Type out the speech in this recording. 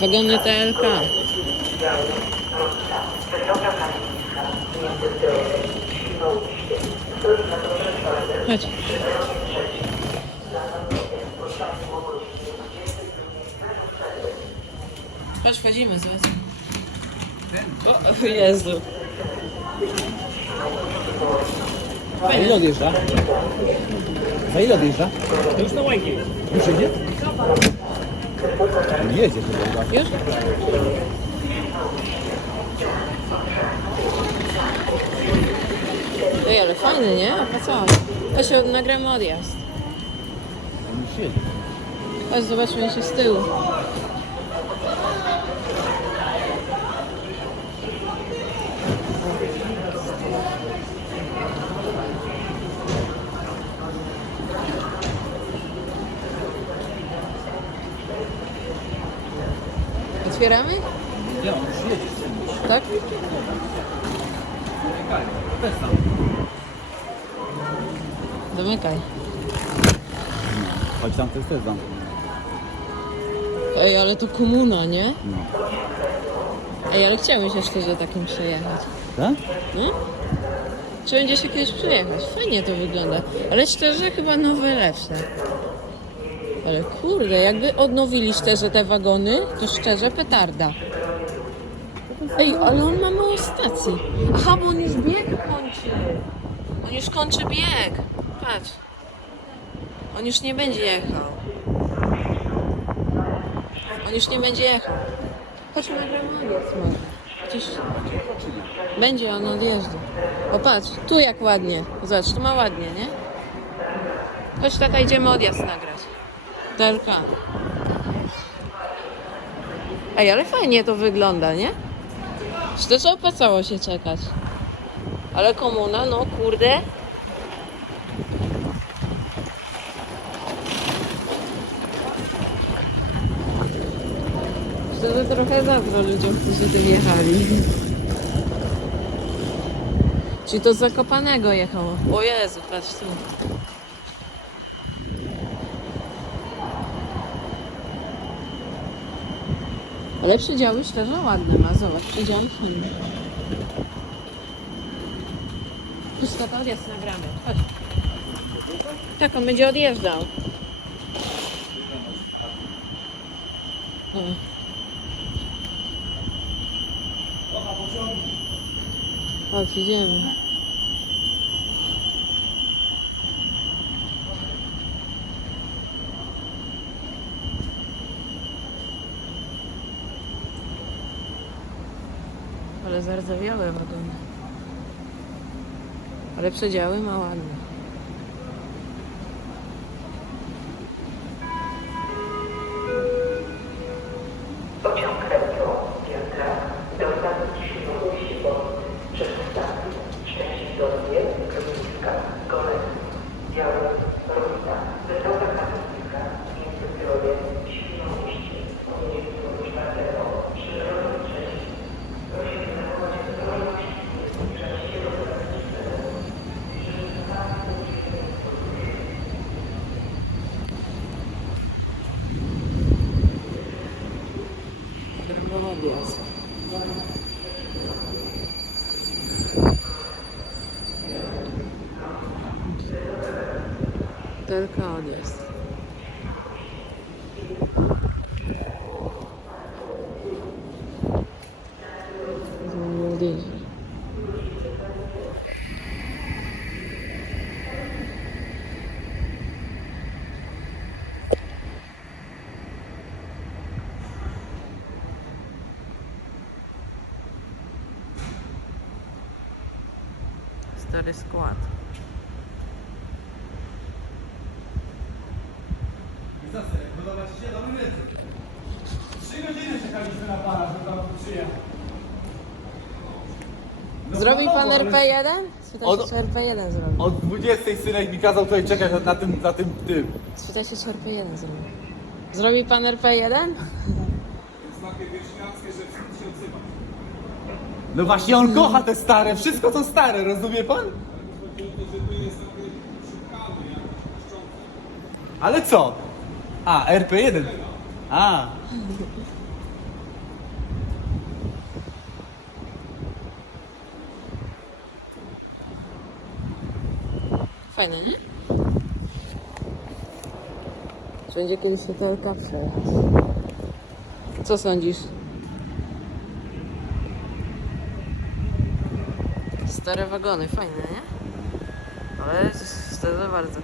Wagony TLK. Chodź. Chodź, wchodzimy zaraz. O, Jezu. Za ile odjeżdża? Za ile odjeżdża? To już na łajki. Już jedzie? Jedzie chyba. Już? Ej, ale fajny, nie? A co? Chodź, nagramy odjazd. Chodź, zobaczmy się z tyłu. Otwieramy? Ja, już jedzie. Tak? Domykaj. Chodź tam, to jest też zamknięte. Ej, ale to komuna, nie? No. Ej, ale chciałbym się szczerze takim przejechać. Tak? No? Czy będzie się kiedyś przejechać? Fajnie to wygląda. Ale szczerze chyba nowe lepsze. Ale kurde, jakby odnowili szczerze te wagony, to szczerze petarda. Ej, ale on ma mało stacji. Aha, bo on już bieg kończy. On już kończy bieg. Patrz. On już nie będzie jechał. On już nie będzie jechał. Chodźmy na gramadiec może. Gdzieś... Będzie on odjeżdża. O patrz, tu jak ładnie. Zobacz, tu ma ładnie, nie? Chodź tata, idziemy odjazd nagrać. Telka. Ej, ale fajnie to wygląda, nie? Szczerze opłacało się czekać. Ale komuna, no kurde. Szczerze trochę zazdro ludziom, którzy tym jechali. Czyli to z Zakopanego jechało. O Jezu, patrz tu. Ale przydziały szczerze ładne ma, zobacz, przydziały fajne. Pusta odjazd nagramy, chodź. Tak, on będzie odjeżdżał. Chodź, idziemy. Ale zardzewiałe wagony. Ale przedziały ma ładne. Przez stację Szczęśliwie, Kropiska, Golec, Białe, Karaman Diyası. Darıkağa Diyası. Uzun yol değil. Stary skład. Podoba Ci się? Dobry wieczór. Trzy godziny czekaliśmy na Pana, żeby Pan przyjechał. No, Zrobi pan ale- RP1? Spytaj Od- się, czy RP1 zrobi. Od 20 synek mi kazał tutaj czekać na tym, na tym, tym. Spytaj się, czy RP1 zrobi. Zrobi pan RP1? No właśnie on kocha te stare, wszystko co stare, rozumie pan? Ale co? A, RP1. A. Fajne, nie? Wszędzie kiedyś się telka przejechać. Co sądzisz? Stare wagony, fajne, nie? Ale szczerze bardzo.